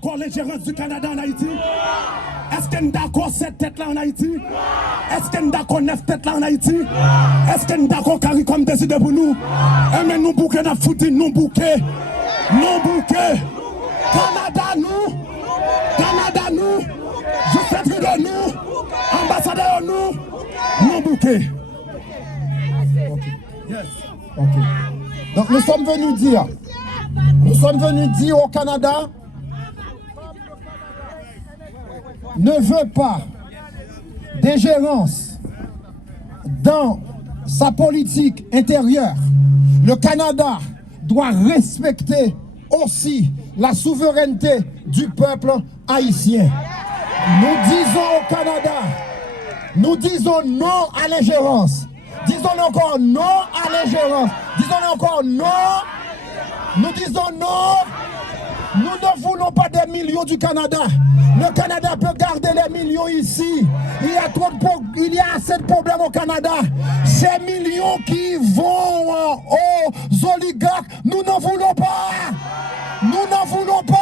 d'accord l'ingérence du Canada en Haïti? Est-ce qu'on est d'accord 7 têtes là en Haïti? Est-ce qu'on est d'accord 9 têtes là en Haïti? Est-ce qu'on est d'accord CARICOM décide pour nous? Et mais nous bouquets n'a foutu, nous bouquets. Nous bouquets. Canada nous. Canada nous. Justin Trudeau nous. Ambassadeur nous. Nous bouquets. Yes. Ok. Donc nous sommes venus dire au Canada ne veut pas d'ingérence dans sa politique intérieure. Le Canada doit respecter aussi la souveraineté du peuple haïtien. Nous disons au Canada, nous disons non à l'ingérence. Disons encore non à l'ingérence. Disons encore non. Nous disons non. Nous ne voulons pas des millions du Canada. Le Canada peut garder les millions ici. Il y a assez de problèmes au Canada. Ces millions qui vont aux oligarques, nous n'en voulons pas. Nous n'en voulons pas.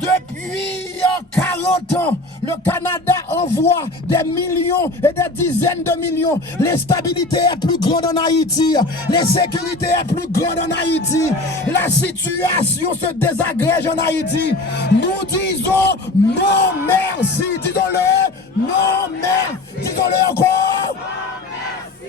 Depuis 40 ans, le Canada envoie des millions et des dizaines de millions. L'instabilité est plus grande en Haïti. L'insécurité est plus grande en Haïti. La situation se désagrège en Haïti. Nous disons non merci. Disons-le, non merci. Disons-le encore.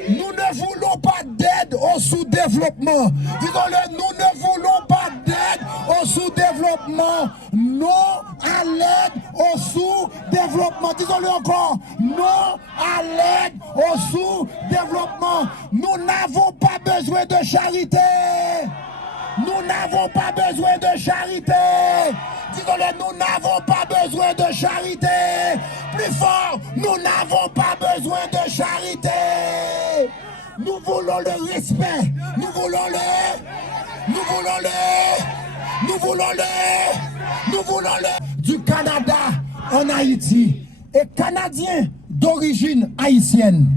Nous ne voulons pas d'aide au sous-développement. Disons-le, nous ne voulons pas d'aide au sous-développement. Non à l'aide au sous-développement. Disons-le encore. Non à l'aide au sous-développement. Nous n'avons pas besoin de charité. Nous n'avons pas besoin de charité. Disons-le, nous n'avons pas besoin de charité. Plus fort, nous n'avons pas besoin de charité. Nous voulons le respect. Nous voulons le. Nous voulons le. Nous voulons le. Nous voulons le. Du Canada en Haïti. Et Canadiens d'origine haïtienne.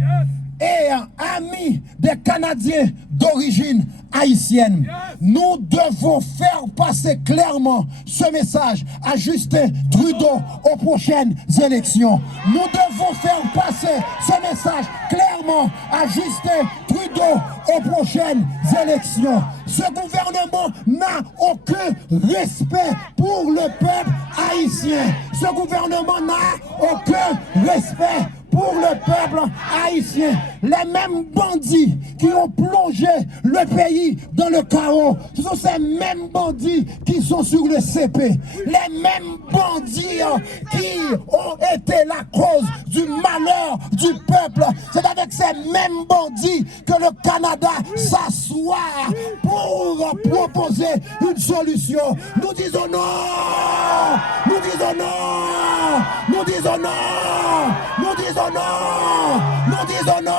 Et amis des Canadiens d'origine haïtienne, nous devons faire passer clairement ce message à Justin Trudeau aux prochaines élections. Nous devons faire passer ce message clairement à Justin Trudeau aux prochaines élections. Ce gouvernement n'a aucun respect pour le peuple haïtien. Ce gouvernement n'a aucun respect pour le peuple haïtien. Les mêmes bandits qui ont plongé le pays dans le chaos, ce sont ces mêmes bandits qui sont sur le CP. Les mêmes bandits qui ont été la cause du malheur du peuple. C'est avec ces mêmes bandits que le Canada s'assoit pour proposer une solution. Nous disons non. Nous disons non. Nous disons non. Nous disons non. Nous disons non.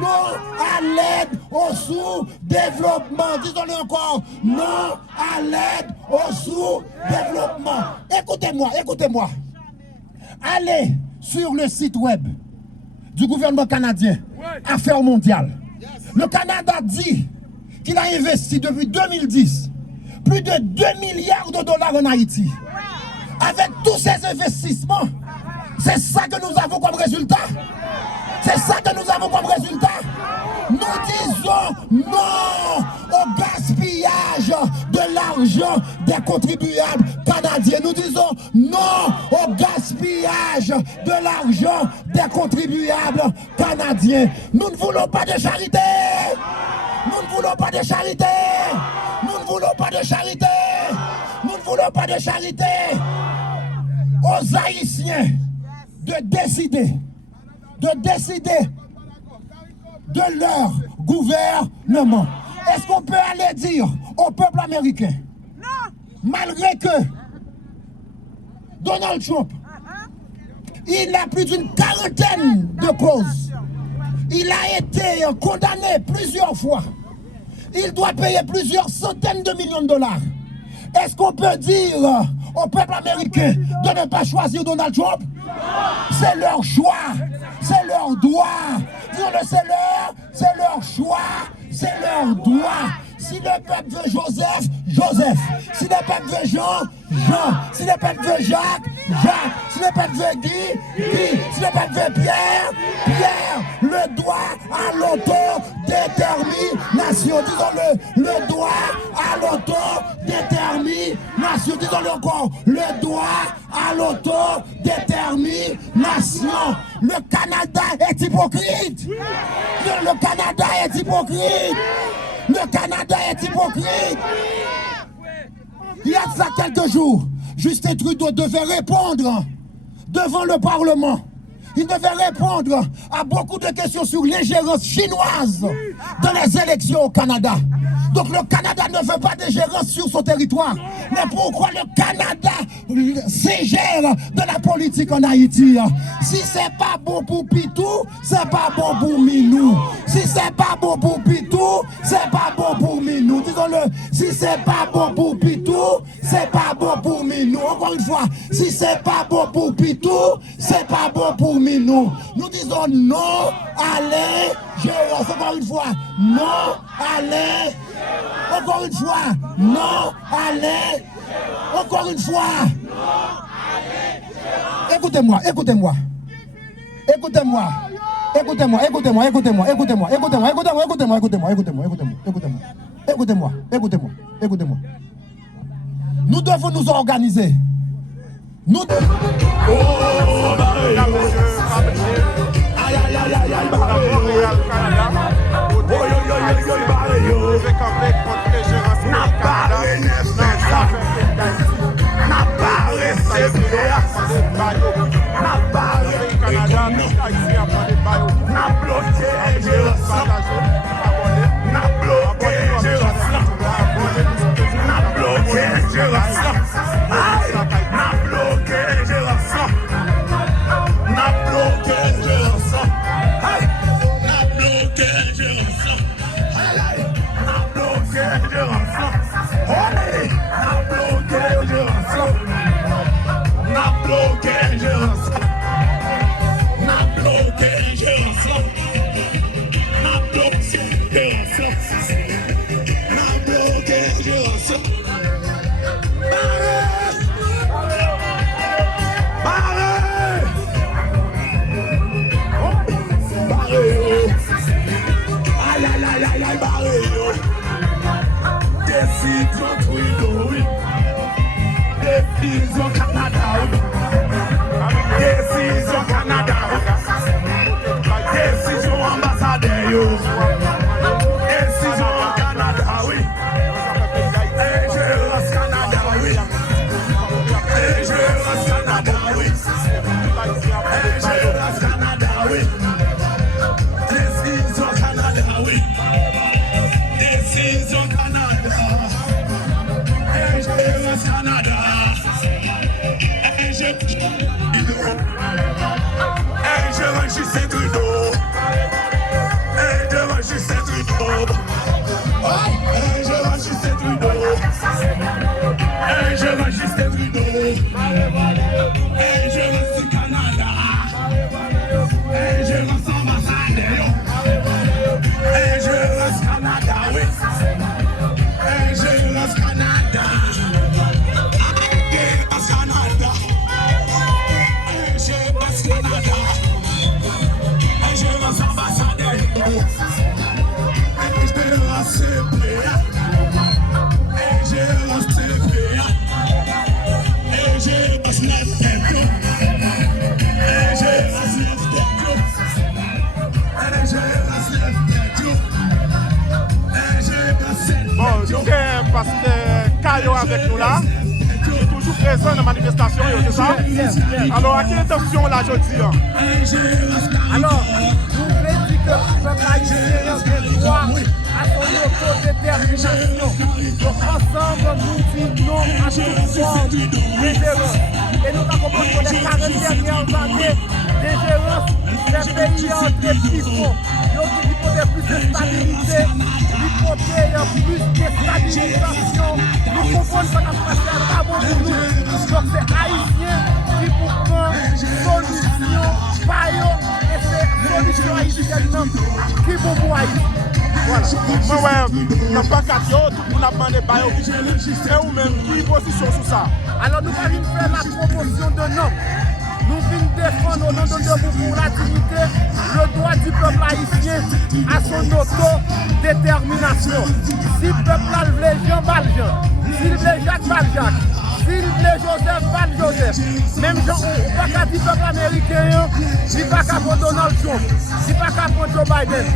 Non à l'aide au sous-développement. Disons-le encore. Non à l'aide au sous-développement. Écoutez-moi, écoutez-moi. Allez sur le site web du gouvernement canadien, Affaires mondiales. Le Canada dit qu'il a investi depuis 2010 plus de 2 milliards de dollars en Haïti. Avec tous ces investissements, c'est ça que nous avons comme résultat. C'est ça que nous avons comme résultat. Nous disons non au gaspillage de l'argent des contribuables canadiens. Nous disons non au gaspillage de l'argent des contribuables canadiens. Nous ne voulons pas de charité. Nous ne voulons pas de charité. Nous ne voulons pas de charité. Nous ne voulons pas de charité. Aux Haïtiens de décider de leur gouvernement. Est-ce qu'on peut aller dire au peuple américain, malgré que Donald Trump, il a plus d'une quarantaine de causes, il a été condamné plusieurs fois, il doit payer plusieurs centaines de millions de dollars. Est-ce qu'on peut dire au peuple américain de ne pas choisir Donald Trump? C'est leur choix, c'est leur droit. C'est leur choix, c'est leur droit. Si le peuple veut Joseph, Joseph. Si le peuple veut Jean, Jean. Si le peuple veut Jacques, Jacques. Si le peuple veut Guy, Guy. Si le peuple veut Pierre, Pierre. Le droit à l'autodétermination. Disons-le droit à l'autodétermination. Disons-le encore. Le droit à l'autodétermination. Le Canada est hypocrite. Le Canada est hypocrite. Le Canada est hypocrite. Il y a de ça quelques jours, Justin Trudeau devait répondre devant le Parlement. Il devait répondre à beaucoup de questions sur l'ingérence chinoise dans les élections au Canada. Donc le Canada ne veut pas d'ingérence sur son territoire. Mais pourquoi le Canada s'ingère de la politique en Haïti? Si c'est pas bon pour Pitou, c'est pas bon pour Minou. Si c'est pas bon pour Pitou, c'est pas bon pour Minou. Disons-le, si c'est pas bon pour Pitou, c'est pas bon pour Minou. Encore une fois, si c'est pas bon pour Pitou, c'est pas bon pour Minou. Nous disons non à l'ingérence. Encore une fois, non à l'ingérence. Encore une fois, non, allez. Encore une fois. Écoutez-moi, écoutez-moi. Écoutez-moi. Écoutez-moi, écoutez-moi, écoutez-moi, écoutez-moi, écoutez-moi, écoutez-moi, écoutez-moi, écoutez-moi, écoutez-moi, écoutez-moi, écoutez-moi, écoutez-moi, écoutez-moi, écoutez-moi. Nous devons nous organiser. Nous devons. Décision Canada, décision Canada, décision ambassadeur, décision Canada, oui. Ingérence Canada, oui. Ingérence Canada, oui. Ingérence Canada, oui. Décision Canada, oui. Décision Canada. Ingérence Canada. Ingérence Justin Trudeau. Ingérence Justin Trudeau. Ingérence Justin Trudeau. Ingérence Justin Trudeau. Ingérence du Canada. Ingérence ambassadeur. Ingérence Canada, oui. Ingérence Canada. Ingérence Canada. Ingérence Canada. Ingérence ambassadeur. Ingérence CPA. Ingérence CPA. Ingérence Nefteto. Ingérence Nefteto. Ingérence Nefteto. Bon, nous avons pasteur Caillot avec nous là, qui est toujours présent dans la manifestation, c'est ça? Alors, à quelle intention là, je dis? Alors, nous voulons dire que le peuple haïtien a le droit à son autodétermination. Donc, ensemble, nous disons non à toute forme d'ingérence. Et nous avons compris que les 40 dernières années d'ingérence, les pays ont entré plus fond. Donc, il faut plus de stabilité, il faut plus de stabilisation. Nous comprenons que notre passé n'est pas bon pour nous. Donc, c'est haïtien qui pour prendre solution, paillot, et c'est solution haïtienne qui est bon pour Haïti. Voilà. Moi, ouais, dans pas quatre jours, tout le monde a demandé bail au et ou même qui position sur ça. Alors nous allons faire la promotion de nom. Nous venons défendre au nom de Dieu pour la dignité, le droit du peuple haïtien à son autodétermination. Si le peuple a levé Jean Valjean, s'il veut Jacques Valjean, s'il veut Joseph Val Joseph, même Jean, ou pas qu'à dire peuple américain, si pas qu'à pour Donald Trump, si pas qu'à pour Joe Biden,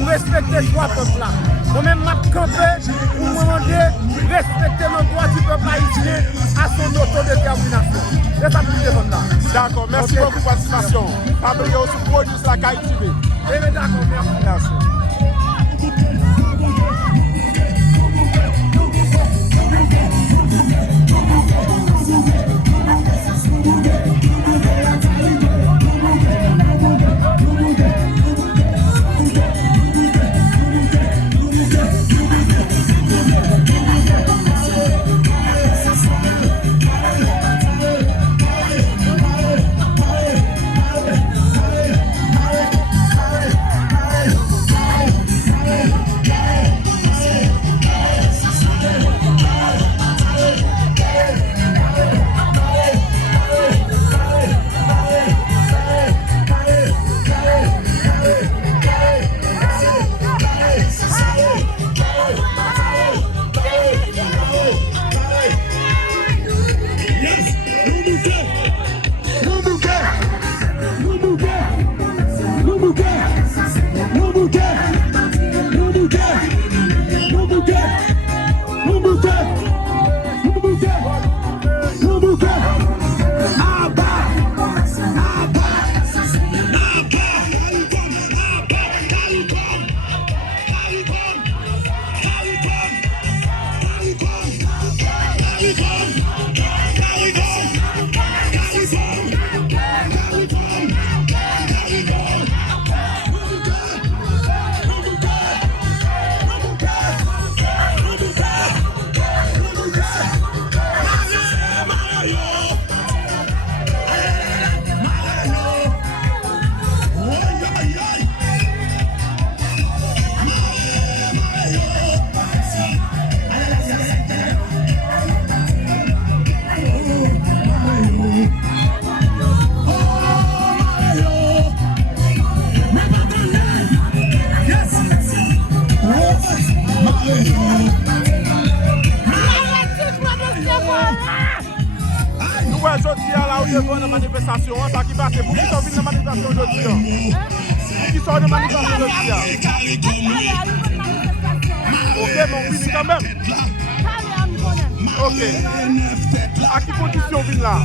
ou respecter trois peuples là. Moi-même, m'a campé pour me demander respecter le droit du peuple haïtien à son autodétermination. C'est ça pour défendre là. D'accord, merci beaucoup pour participation. Fabrice aussi produit la Caï TV. Eh bien d'accord, merci. Merci. Manifestation, ça qui passe, pour qui sont venus dans la manifestation aujourd'hui? Pour qui sont de manifestation aujourd'hui? Ok, mais on finit quand même. Ok. À quelle condition on vient là?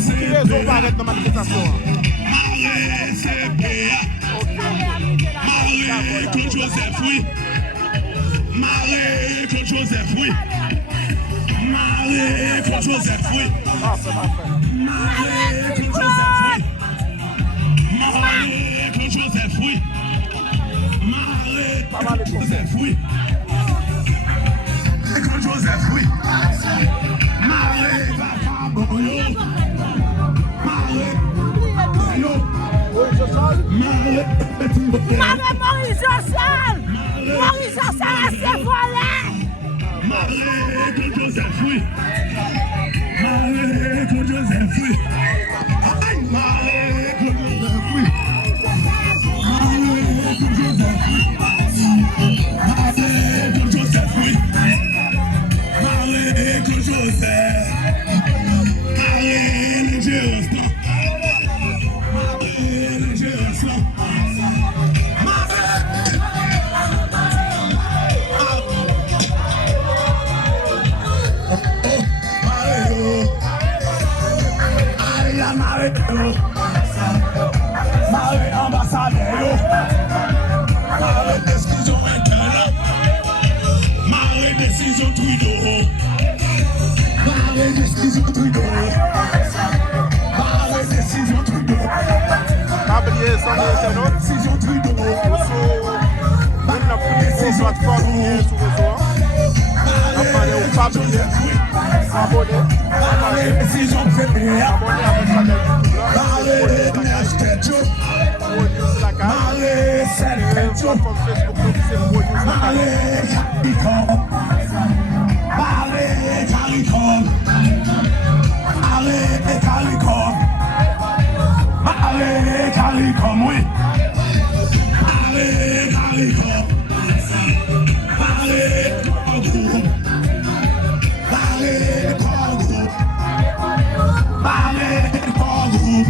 Pour qui raison on va arrêter dans la manifestation? Claude Joseph, oui. Claude Joseph, oui. Claude Joseph, oui. Parfait, parfait. Claude Joseph, oui. Claude Joseph, oui. Claude Joseph, oui. Maurice Joseph! Maurice Joseph a ses volets! Claude Joseph, oui. Claude Joseph, oui. Marie ambassadeur, Marie décision interne, Marie décision Trudeau, Marie décision Trudeau, Marie décision Trudeau, Tablier, son internaute, décision Trudeau, on a pris une plateforme sur le réseau. Abonnez au Fabrier, abonnez, décision fédérale, abonnez avec sa Marie la plateforme Facebook. c'est le produit.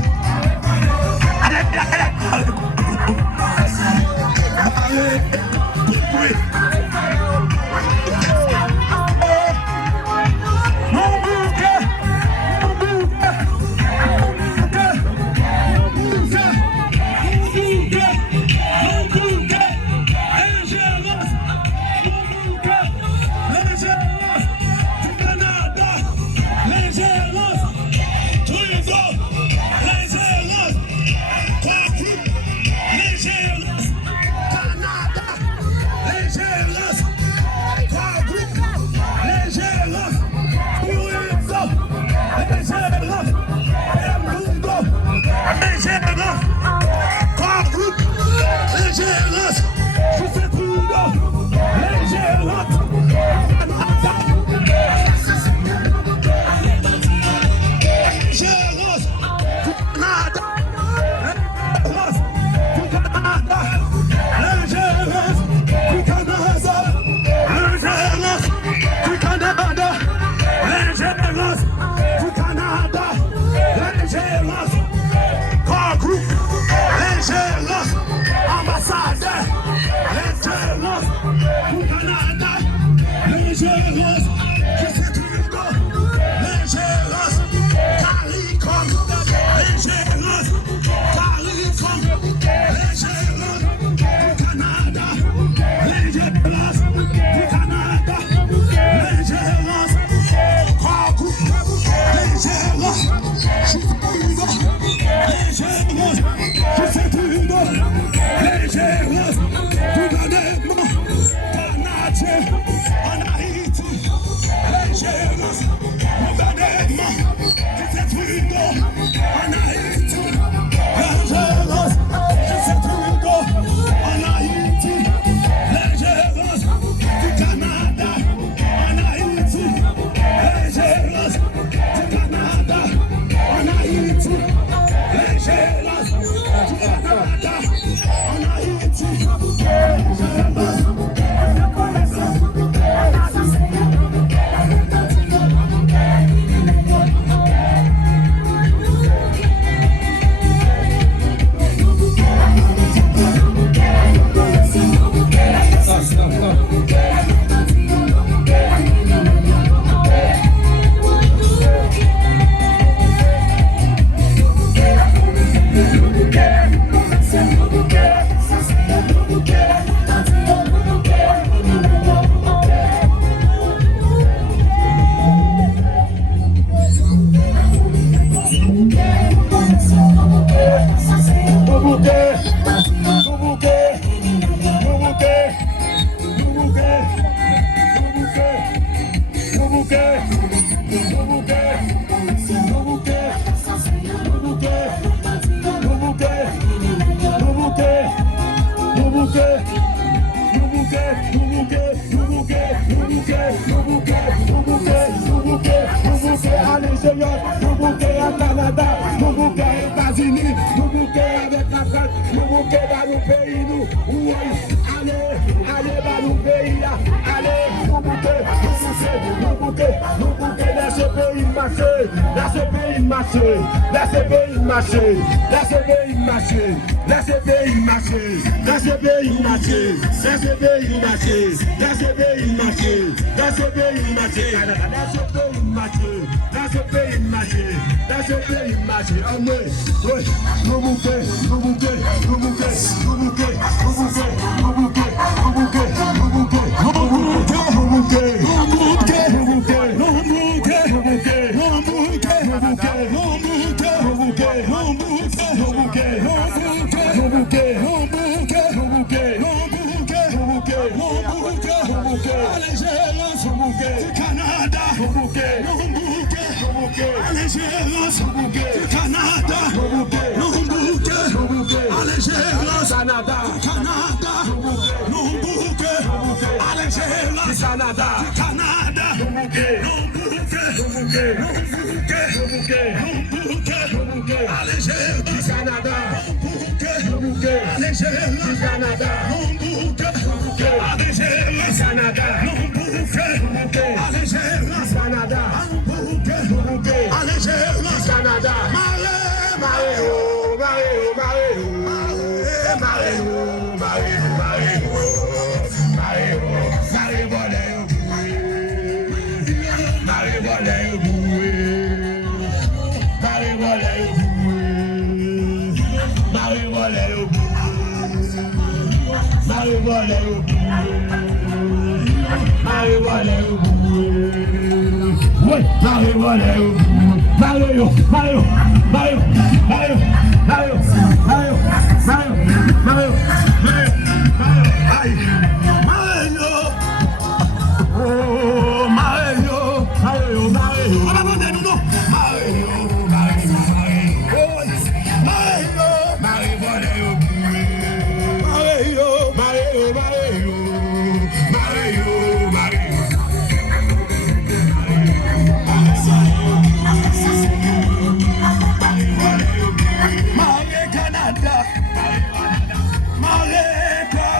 Canada, Mario,